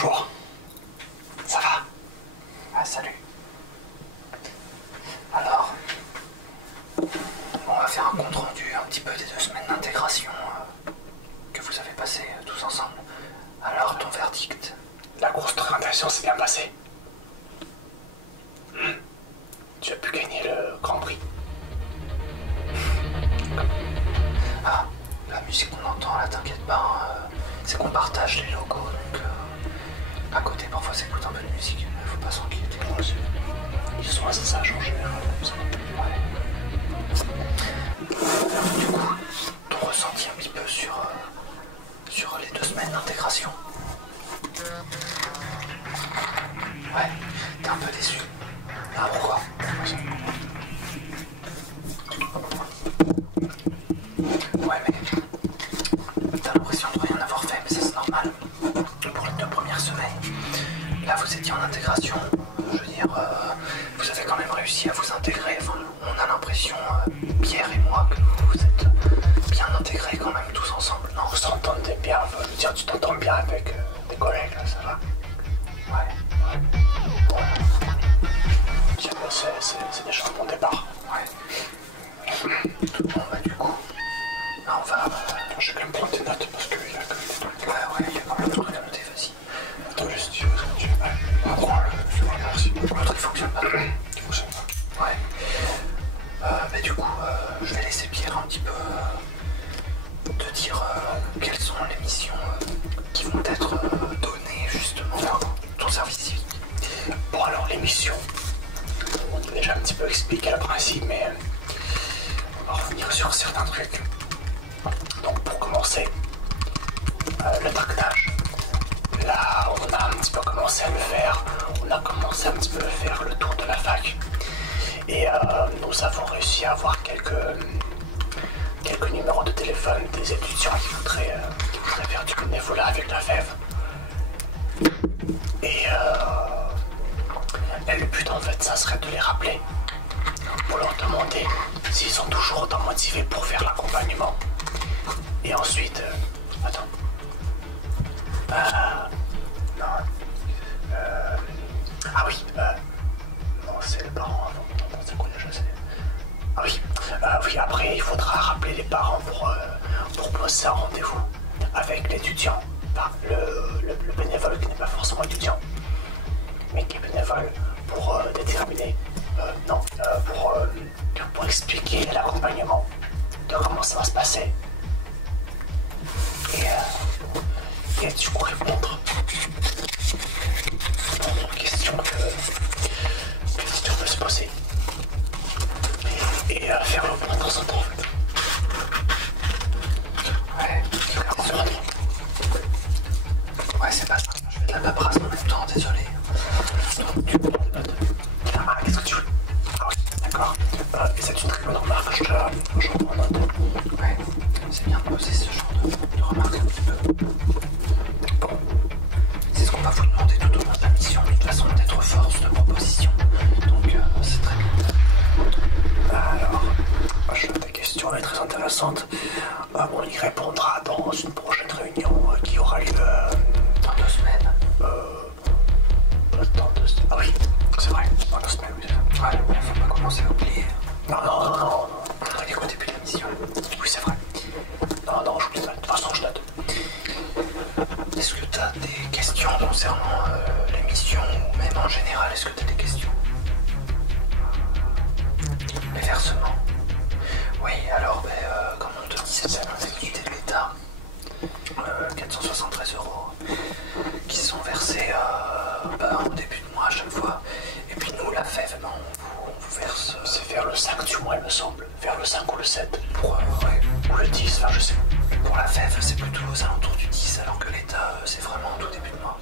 Bonjour. Ça va? Ah, salut. Alors, on va faire un compte rendu un petit peu des 2 semaines d'intégration que vous avez passées tous ensemble. Alors, ton verdict? La course d'orientation s'est bien passée. Tu as pu gagner le Grand Prix. Ah, la musique qu'on entend là, t'inquiète pas, c'est qu'on partage les logos, donc à côté parfois ça écoute un peu de musique, faut pas s'inquiéter. Ils sont assez sages en général. Ouais. Alors, du coup, ton ressenti un petit peu sur les 2 semaines d'intégration? Ouais, t'es un peu déçu. Ah, pourquoi? Ouais, mais t'as l'impression de rien avoir fait, mais ça c'est normal. Pour les 2 premières semaines, là vous étiez en intégration, je veux dire, vous avez quand même réussi à vous intégrer. Enfin, on a l'impression, Pierre et moi, que vous êtes bien intégrés quand même tous ensemble, non? Vous s'entendez bien, enfin, je veux dire, tu t'entends bien avec tes collègues, là, ça va? Ouais. C'est déjà un bon départ. Ouais. Bon bah du coup, là on va... Je vais quand même prendre tes notes parce qu'il y a quand même des trucs. Ouais, il y a pas mal de trucs à noter, vas-y. Attends, juste, tu veux ce que tu veux. Prends-le, je vous remercie. L'autre il fonctionne pas. Il fonctionne pas. Ouais. Bah du coup, je vais laisser Pierre un petit peu te dire quelles sont les missions qui vont être données justement dans ton service civique. Bon, alors, les missions. On a déjà un petit peu expliqué le principe, mais on va revenir sur certains trucs. Donc, pour commencer, le tractage. Là, on a un petit peu commencé à le faire. On a commencé un petit peu à faire le tour de la fac. Et nous avons réussi à avoir quelques numéros de téléphone des étudiants qui voudraient faire du bénévolat avec la FEV. Et le but en fait, ça serait de les rappeler pour leur demander s'ils sont toujours autant motivés pour faire l'accompagnement. Et ensuite, attends. Non. Ah oui, non, c'est le parent avant. Non, c'est quoi déjà? Ah oui, oui, après il faudra rappeler les parents pour poser un rendez-vous avec l'étudiant. Enfin, le bénévole qui n'est pas forcément étudiant, mais qui est bénévole pour déterminer, pour expliquer l'accompagnement, de comment ça va se passer. Et du coup répondre aux questions que l'étudiant peut se poser. Et faire le point de temps en temps en fait. Ouais, ouais, c'est pas ça. Je fais de la paperasse en même temps, désolé. Donc tu prends des notes. Ah, qu'est-ce que tu veux? Ah oui, d'accord. Et c'est une très bonne remarque, je prends note. Ouais, c'est bien de poser ce genre de remarques un petit peu. Bon, c'est ce qu'on va vous demander tout au long de la mission, de toute façon, d'être force de proposition. Donc, c'est très bien. Alors, ta question est très intéressante. On y répondra dans une prochaine réunion qui aura lieu Dans 2 semaines. Ah oui, c'est vrai, dans 2 semaines, oui, c'est ça. Ouais, il faut pas commencer à oublier. Non. On est au début de la mission. Oui, c'est vrai. Non, j'oublie pas. De toute façon, je note. Est-ce que tu as des questions concernant les missions ou même en général? Est-ce que tu as des questions? Les versements. Oui, alors, comme on te disait, c'est l'indemnité de l'État. 473 € qui sont versés au début de mois à chaque fois. Et puis nous, la FEV, on vous verse... C'est vers le 5 du mois, il me semble. Vers le 5 ou le 7. ouais. Ou le 10, enfin, je sais. Pour la FEV, c'est plutôt aux alentours du 10, alors que l'État, c'est vraiment au tout début de mois.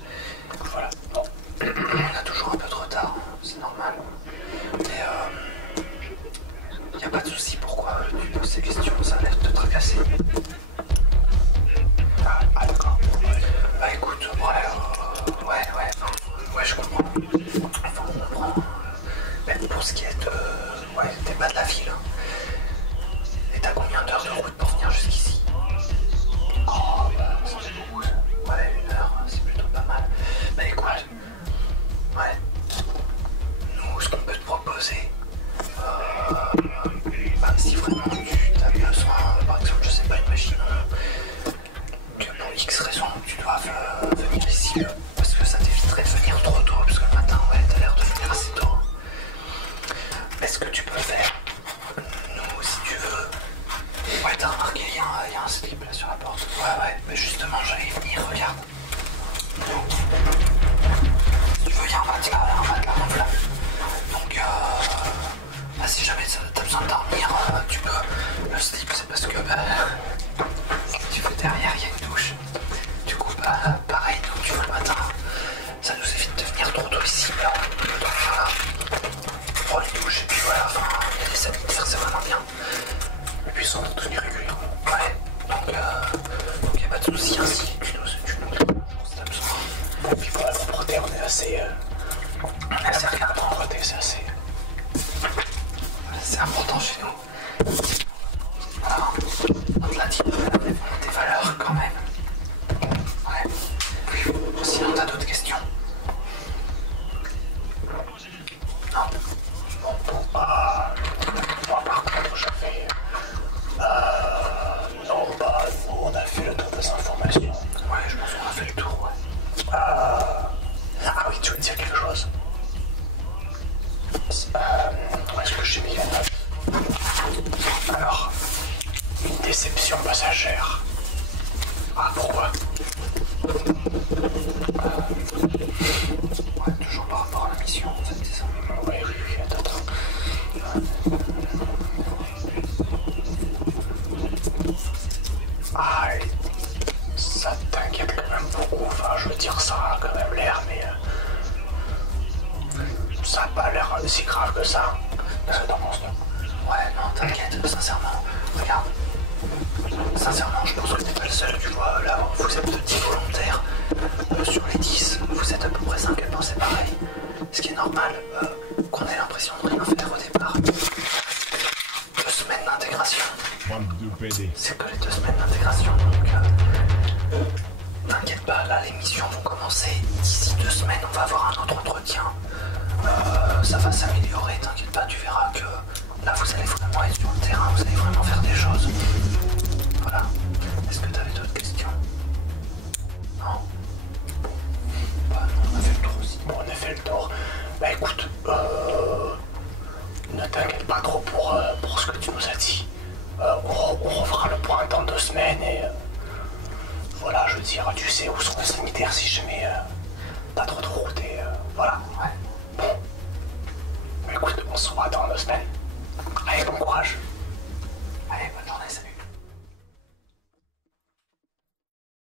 Voilà. Bon. On a toujours un peu de retard, c'est normal. Mais y a pas de souci. Pourquoi tu poses ces questions? Ça a l'air de te tracasser. Ah, d'accord. Bah écoute, ouais, je comprends. Enfin, on comprend. Même pour ce qui est de... Ouais, t'es pas de la ville. Et t'as combien d'heures de route pour venir jusqu'ici? Oh, bah, X raison que tu dois venir ici, parce que ça t'éviterait de venir trop tôt, parce que le matin, ouais, t'as l'air de venir assez tôt. Est-ce que tu peux faire, nous, si tu veux... Ouais, t'as remarqué, il y a un slip là sur la porte. Ouais, mais justement, j'allais y venir, regarde. Si tu veux, il y a un matelas gonflable. Donc, bah, si jamais t'as besoin de dormir, tu peux. Le slip, c'est parce que, tu fais derrière, il y a une douche. Du coup, pareil, donc tu vois le matin, ça nous évite de venir trop tôt ici. Donc voilà, on prend les douches et puis voilà, enfin, il y a des sanitaires, c'est vraiment bien. Et puis ils sont entretenus régulièrement. Ouais, donc il n'y a pas de soucis, hein, si tu nous le dis si t'as besoin. Et puis pour la propreté, on est assez... C'est rien. La propreté, c'est assez... C'est important chez nous. Alors, on te l'a dit, des valeurs quand même. Ouais. Sinon, t'as d'autres questions? Non. Moi par contre, j'avais... non, nous, on a fait le tour des informations. Ouais, je pense qu'on a fait le tour, ouais. Ah oui, tu veux dire quelque chose? Est-ce que j'ai mis la note? Alors, une déception passagère. Ah, pourquoi? Ouais, toujours par rapport à la mission, en fait, c'est ça. Oui, attends. Ah, ça t'inquiète quand même beaucoup. Enfin, je veux dire, ça a quand même l'air, mais... ça n'a pas l'air si grave que ça. Qu'est-ce que t'en penses, toi? Ouais, non, t'inquiète, sincèrement. Regarde. Sincèrement, je pense que t'es pas le seul, tu vois. Là, vous êtes 10 volontaires. Sur les 10, vous êtes à peu près 5 à penser pareil. Ce qui est normal, qu'on ait l'impression de rien faire au départ. 2 semaines d'intégration. C'est que les 2 semaines d'intégration, donc t'inquiète pas, là les missions vont commencer. D'ici 2 semaines, on va avoir un autre entretien. Ça va s'améliorer, t'inquiète pas, tu verras que là vous allez vraiment être sur le terrain, vous allez vraiment faire des choses. Voilà. Est-ce que t'avais d'autres questions? Non? Bah non, on a fait le tour aussi. Bon, on a fait le tour. Bah écoute, ne t'inquiète pas trop pour ce que tu nous as dit. On refera le point dans 2 semaines et voilà, je veux dire, tu sais où sont les sanitaires si jamais t'as trop de route et voilà. Ouais. Bon. Bah écoute, on se revoit dans 2 semaines. Allez, bon courage.